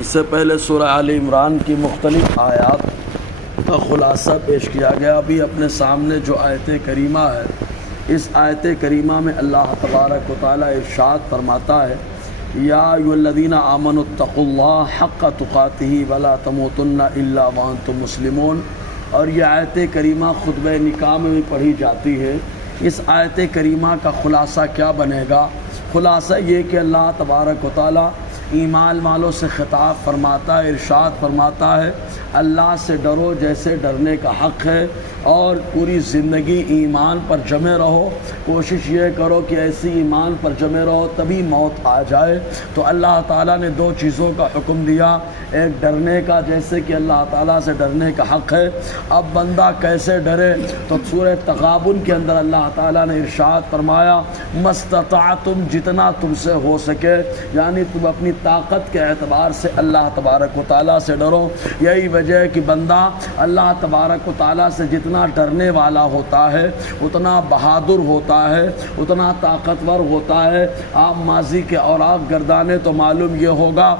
اس سے پہلے سورہ آل عمران کی مختلف آیات کا خلاصہ پیش کیا گیا۔ ابھی اپنے سامنے جو آیت کریمہ ہے، اس آیت کریمہ میں اللہ تبارک و تعالیٰ ارشاد فرماتا ہے، یا ایھا الذین آمنوا اتقوا اللہ حق تقاتہ ولا تموتن الا وانتم مسلمون۔ اور یہ آیت کریمہ خطبہ نکاح میں بھی پڑھی جاتی ہے۔ اس آیت کریمہ کا خلاصہ کیا بنے گا؟ خلاصہ یہ کہ اللہ تبارک و تعالیٰ ایمان والوں سے خطاب فرماتا ہے، ارشاد فرماتا ہے، اللہ سے ڈرو جیسے ڈرنے کا حق ہے، اور پوری زندگی ایمان پر جمے رہو۔ کوشش یہ کرو کہ ایسی ایمان پر جمے رہو تبھی موت آ جائے۔ تو اللہ تعالیٰ نے دو چیزوں کا حکم دیا، ایک ڈرنے کا، جیسے کہ اللہ تعالیٰ سے ڈرنے کا حق ہے۔ اب بندہ کیسے ڈرے؟ تو سورہ تغابن کے اندر اللہ تعالیٰ نے ارشاد فرمایا، مستطعتم، جتنا تم سے ہو سکے، یعنی تم اپنی طاقت کے اعتبار سے اللہ تبارک و تعالیٰ سے ڈرو۔ یہی وجہ ہے کہ بندہ اللہ تبارک و تعالیٰ سے جتنا ڈرنے والا ہوتا ہے، اتنا بہادر ہوتا ہے، اتنا طاقتور ہوتا ہے۔ آپ ماضی کے اوراق گردانے تو معلوم یہ ہوگا،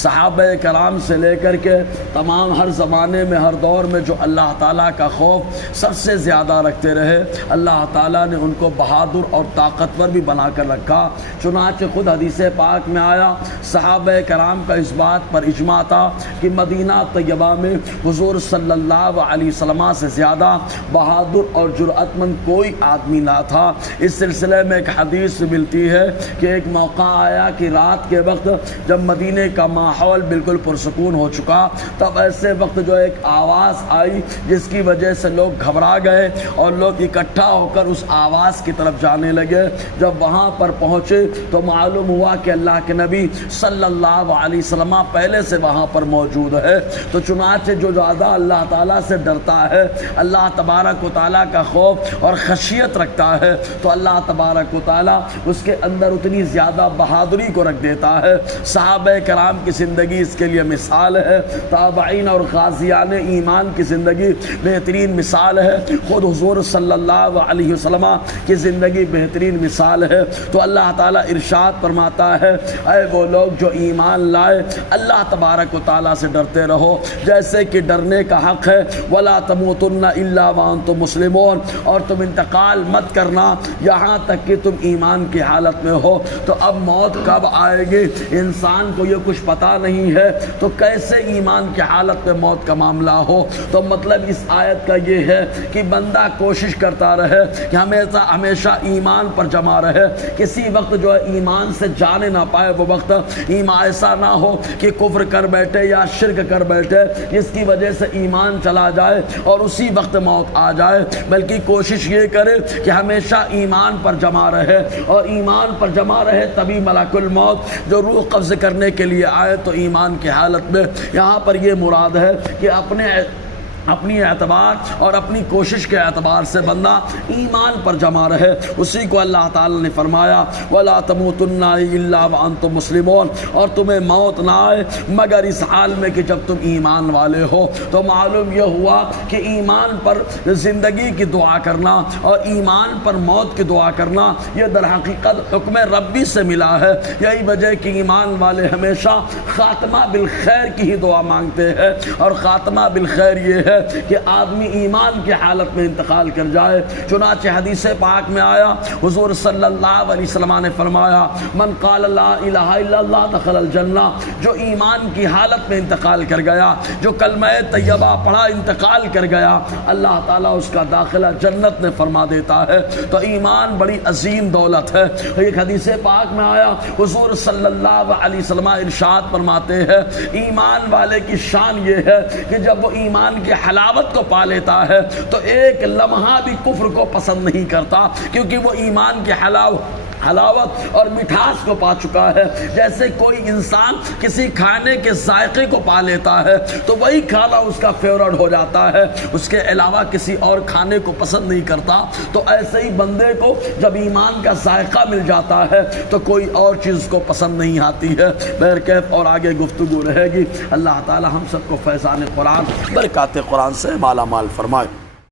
صحابہ کرام سے لے کر کے تمام ہر زمانے میں، ہر دور میں جو اللہ تعالیٰ کا خوف سب سے زیادہ رکھتے رہے، اللہ تعالیٰ نے ان کو بہادر اور طاقتور بھی بنا کر رکھا۔ چنانچہ خود حدیث پاک میں آیا، صحابہ کرام کا اس بات پر اجماع تھا کہ مدینہ طیبہ میں حضور صلی اللہ علیہ وسلم سے زیادہ بہادر اور جرأت مند کوئی آدمی نہ تھا۔ اس سلسلے میں ایک حدیث ملتی ہے کہ ایک موقع آیا کہ رات کے وقت جب مدینے کا ماحول بالکل پرسکون ہو چکا، تب ایسے وقت جو ایک آواز آئی جس کی وجہ سے لوگ گھبرا گئے اور لوگ اکٹھا ہو کر اس آواز کی طرف جانے لگے۔ جب وہاں پر پہنچے تو معلوم ہوا کہ اللہ کے نبی صلی اللہ علیہ وسلم پہلے سے وہاں پر موجود ہے۔ تو چنانچہ جو زیادہ اللہ تعالیٰ سے ڈرتا ہے، اللہ تبارک و تعالیٰ کا خوف اور خشیت رکھتا ہے، تو اللہ تبارک و تعالیٰ اس کے اندر اتنی زیادہ بہادری کو رکھ دیتا ہے۔ صحابہ کرام کی زندگی اس کے لیے مثال ہے، تابعین اور غازیان ایمان کی زندگی بہترین مثال ہے، خود حضور صلی اللہ علیہ وسلم کی زندگی بہترین مثال ہے۔ تو اللہ تعالیٰ ارشاد فرماتا ہے، اے وہ لوگ جو ایمان لائے، اللہ تبارک و تعالیٰ سے ڈرتے رہو جیسے کہ ڈرنے کا حق ہے، ولا تموتن الا وانتم مسلمون، اور تم انتقال مت کرنا یہاں تک کہ تم ایمان کی حالت میں ہو۔ تو اب موت کب آئے گی انسان کو یہ کچھ پتہ نہیں ہے، تو کیسے ایمان کی حالت میں موت کا معاملہ ہو؟ تو مطلب اس آیت کا یہ ہے کہ بندہ کوشش کرتا رہے کہ ہمیشہ ایمان پر جمع رہے، کسی وقت جو ہے ایمان سے جانے نہ پائے، وہ وقت ایمان ایسا نہ ہو کہ کفر کر بیٹھے یا شرک کر بیٹھے جس کی وجہ سے ایمان چلا جائے اور اسی وقت موت آ جائے، بلکہ کوشش یہ کرے کہ ہمیشہ ایمان پر جمع رہے، اور ایمان پر جمع رہے تبھی ملک الموت جو روح قبض کرنے کے لیے آئے تو ایمان کی حالت میں۔ یہاں پر یہ مراد ہے کہ اپنی اعتبار اور اپنی کوشش کے اعتبار سے بندہ ایمان پر جمع رہے۔ اسی کو اللہ تعالیٰ نے فرمایا، وَلَا تَمُوتُنَّ إِلَّا وَأَنْتُمْ مُسْلِمُونَ، اور تمہیں موت نہ آئے مگر اس حال میں کہ جب تم ایمان والے ہو۔ تو معلوم یہ ہوا کہ ایمان پر زندگی کی دعا کرنا اور ایمان پر موت کی دعا کرنا یہ در حقیقت حکم ربی سے ملا ہے۔ یہی وجہ کہ ایمان والے ہمیشہ خاتمہ بالخیر کی ہی دعا مانگتے ہیں، اور خاتمہ بالخیر یہ ہے کہ آدمی ایمان کی حالت میں انتقال کر جائے۔ چنانچہ حدیث پاک میں آیا، حضور صلی اللہ علیہ وسلم نے فرمایا، من قال لا الہ الا اللہ دخل الجنہ، جو ایمان کی حالت میں انتقال کر گیا، جو کلمہ طیبہ پڑھا انتقال کر گیا، اللہ تعالیٰ اس کا داخلہ جنت میں فرما دیتا ہے۔ تو ایمان بڑی عظیم دولت ہے۔ ایک حدیث پاک میں آیا، حضور صلی اللہ علیہ وسلم ارشاد فرماتے ہیں، ایمان والے کی شان یہ ہے کہ جب وہ ایمان کے حلاوت کو پا لیتا ہے تو ایک لمحہ بھی کفر کو پسند نہیں کرتا، کیونکہ وہ ایمان کے حلاوت اور مٹھاس کو پا چکا ہے۔ جیسے کوئی انسان کسی کھانے کے ذائقے کو پا لیتا ہے تو وہی کھانا اس کا فیورٹ ہو جاتا ہے، اس کے علاوہ کسی اور کھانے کو پسند نہیں کرتا۔ تو ایسے ہی بندے کو جب ایمان کا ذائقہ مل جاتا ہے تو کوئی اور چیز کو پسند نہیں آتی ہے۔ بہرکیف اور آگے گفتگو رہے گی۔ اللہ تعالی ہم سب کو فیضان قرآن، برکات قرآن سے مالا مال فرمائے۔